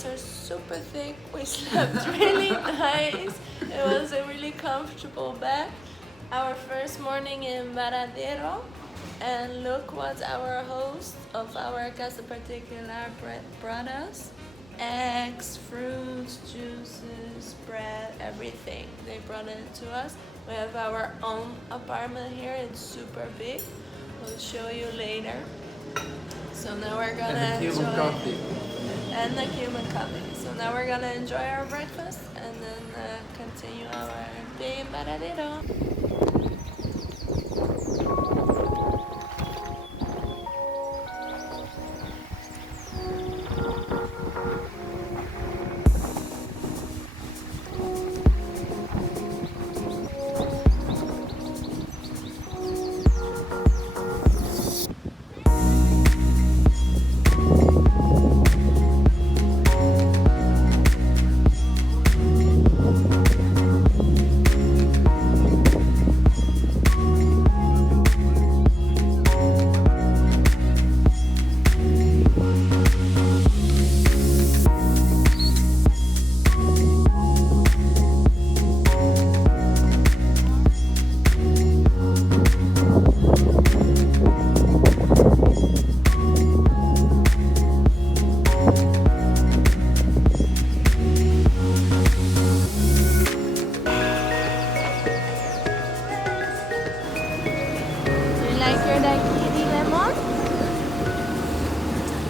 blankets are super thick. We slept really nice. It was a really comfortable bed. Our first morning in Varadero, and look what our host of our casa particular brought us. Eggs, fruits, juices, bread, everything. They brought it to us. We have our own apartment here. It's super big. We'll show you later. So now we're gonna And the Cuban enjoy coffee. and the Cuban coffee. So now we're gonna enjoy our breakfast and then continue our day in Varadero.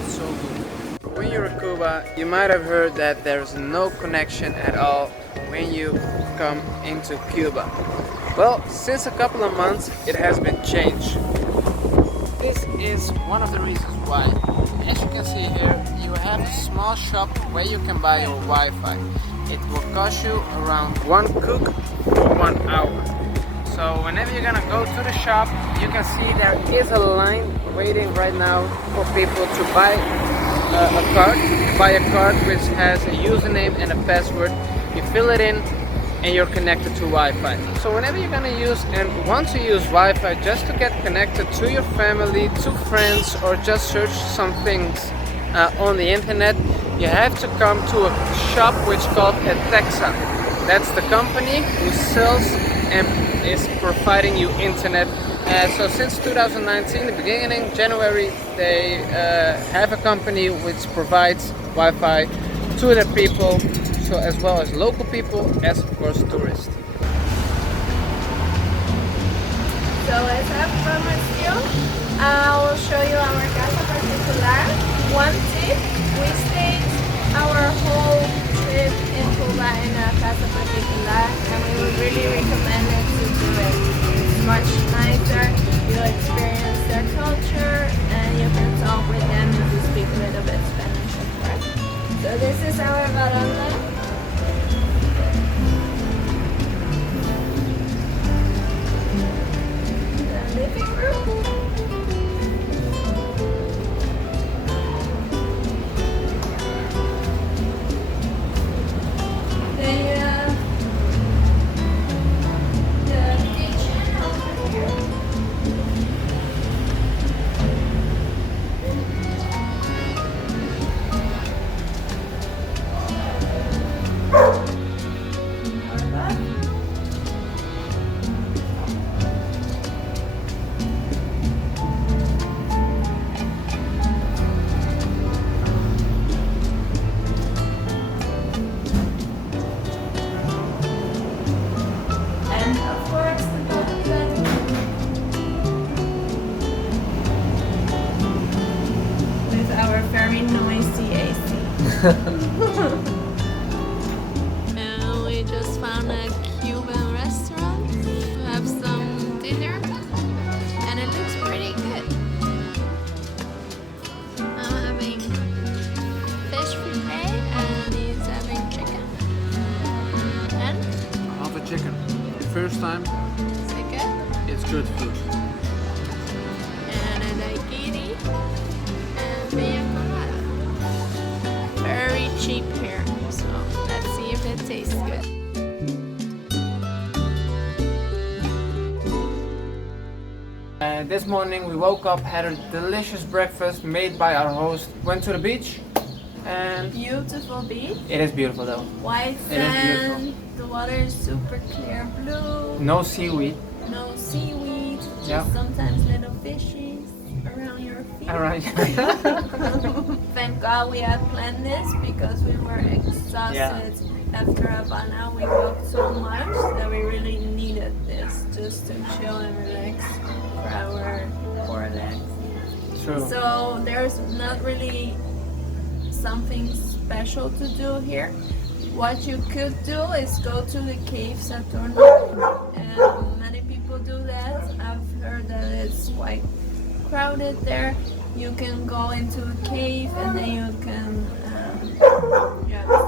So good. When you're in Cuba, you might have heard that there's no connection at all when you come into Cuba. Well, since a couple of months it has been changed. This is one of the reasons why. As you can see here, you have a small shop where you can buy your Wi-Fi. It will cost you around one cook for 1 hour. So whenever you're gonna go to the shop, you can see there is a line waiting right now for people to buy a card. You buy a card which has a username and a password. You fill it in and you're connected to Wi-Fi. So whenever you're gonna use and want to use Wi-Fi just to get connected to your family, to friends, or just search some things on the internet, you have to come to a shop which is called a casa. That's the company who sells and is providing you internet. So since 2019, the beginning, January, they have a company which provides Wi-Fi to the people, so as well as local people, as of course tourists. So as a promise you, I will show you our casa particular. One tip, we stayed our whole trip in Cuba in a casa particular, and we would really recommend it to do it. It's much nicer, you'll experience their culture, and you can talk with them if you speak a little bit Spanish, of course. So this is our veranda. The living room. And we just found a Cuban restaurant to have some dinner, and it looks pretty good. I'm having fish fillet and he's having chicken. And? Half a chicken. First time, Is it good? it's good food. And a daiquiri and piña colada. Very cheap here, so let's see if it tastes good. This morning we woke up, had a delicious breakfast made by our host, went to the beach, And Beautiful beach. it is beautiful though. White It is beautiful. sand. The water is super clear blue. No seaweed No seaweed. Just Yeah. sometimes little fishies around your feet. around. Thank God we had planned this because we were exhausted after Havana. We walked so much that we really needed this just to chill and relax for our poor legs. True. So there's not really something special to do here. What you could do is go to the cave Saturno, and many people do that. I've heard that it's quite crowded there. You can go into a cave and then you can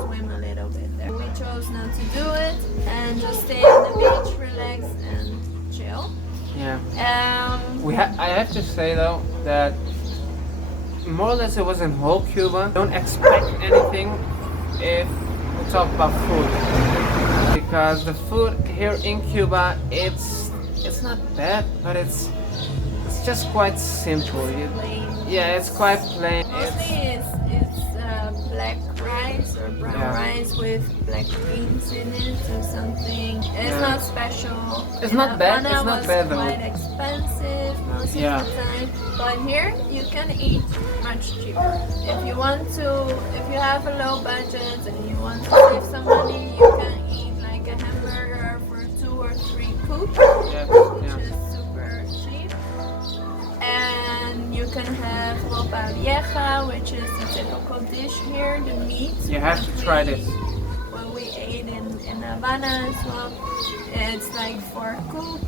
swim a little bit there. We chose not to do it and just stay on the beach, relax and chill. Yeah. I have to say though that more or less it was in whole Cuba. Don't expect anything if we talk about food, because the food here in Cuba it's not bad, but it's just quite simple. Plain. Yeah, it's quite plain. Mostly it's black rice or brown rice with black beans in it or something. It's not special. It's not bad. It's not bad though. Quite expensive most of the time, but here you can eat much cheaper. If you want to, if you have a low budget and you want to save some money, you can eat like a hamburger for 2 or 3 cooks, which is super cheap. And you can have ropa vieja, which is a typical dish here, the meat. You have to try this. What we ate in Havana as well. It's like 4 cook.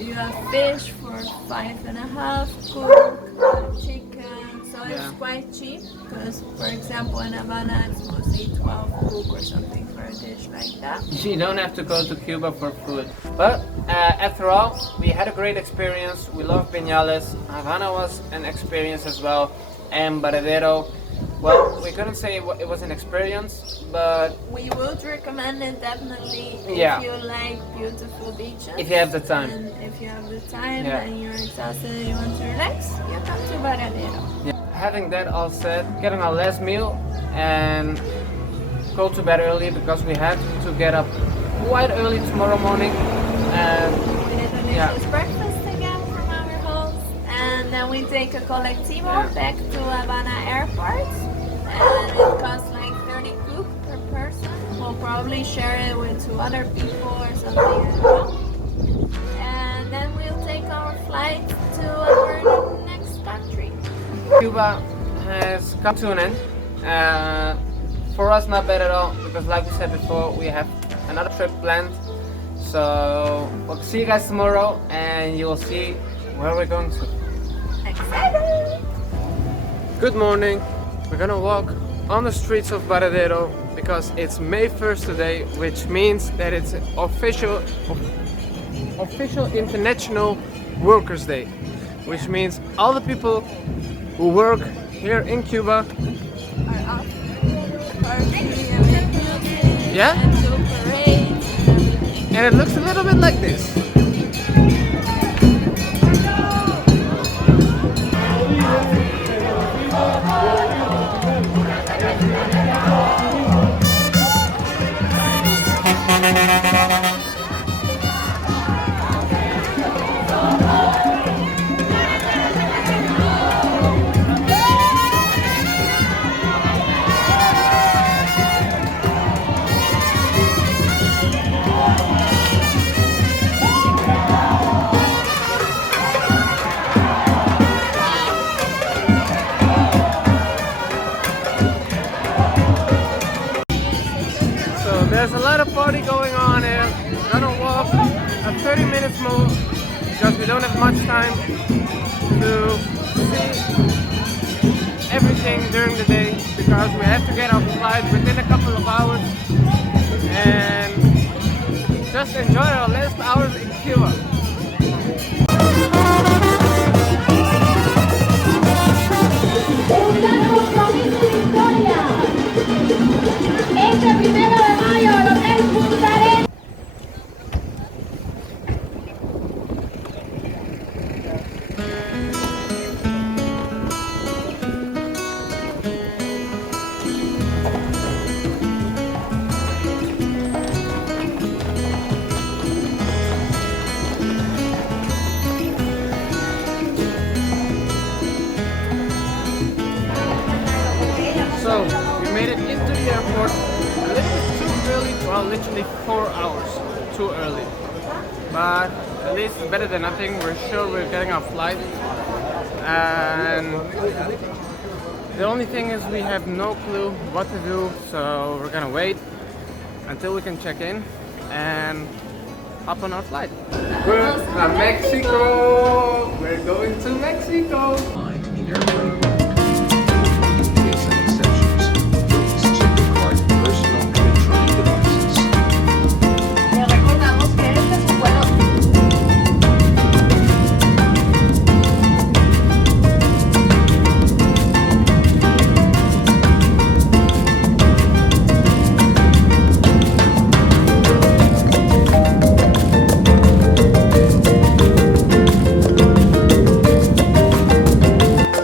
You have fish for 5.5 cook, chicken. So it's quite cheap because, for example, in Havana it's mostly 12 cook or something for a dish like that. You don't have to go to Cuba for food. But after all, we had a great experience. We love Viñales. Havana was an experience as well. And Varadero, well, we couldn't say it was an experience, but we would recommend it definitely if you like beautiful beaches. If you have the time. And if you have the time and you're exhausted and you want to relax, you come to Varadero. Yeah. Having that all said, getting our last meal and go to bed early because we have to get up quite early tomorrow morning. And delicious breakfast again from our host, and then we take a colectivo back to Havana Airport, and it costs like 30 cook per person. We'll probably share it with 2 other people or something, I don't know. And then we'll take our flight to our next country. Cuba has come to an end. For us, not bad at all, because like we said before, we have another trip planned. So we'll see you guys tomorrow, and you will see where we're going to. Excited! Good morning. We're gonna walk on the streets of Varadero because it's May 1st today, which means that it's official International Workers' Day, which means all the people who work here in Cuba Are off. Yeah? And do parades and everything. And it looks a little bit like this. There's a lot of party going on here. We're gonna walk 30 minutes more because we don't have much time to see everything during the day because we have to get our flight within a couple of hours and just enjoy our last hours in Cuba. now literally 4 hours too early. But at least it's better than nothing. We're sure we're getting our flight. And the only thing is we have no clue what to do, so we're gonna wait until we can check in and hop on our flight. We're to Mexico! We're going to Mexico!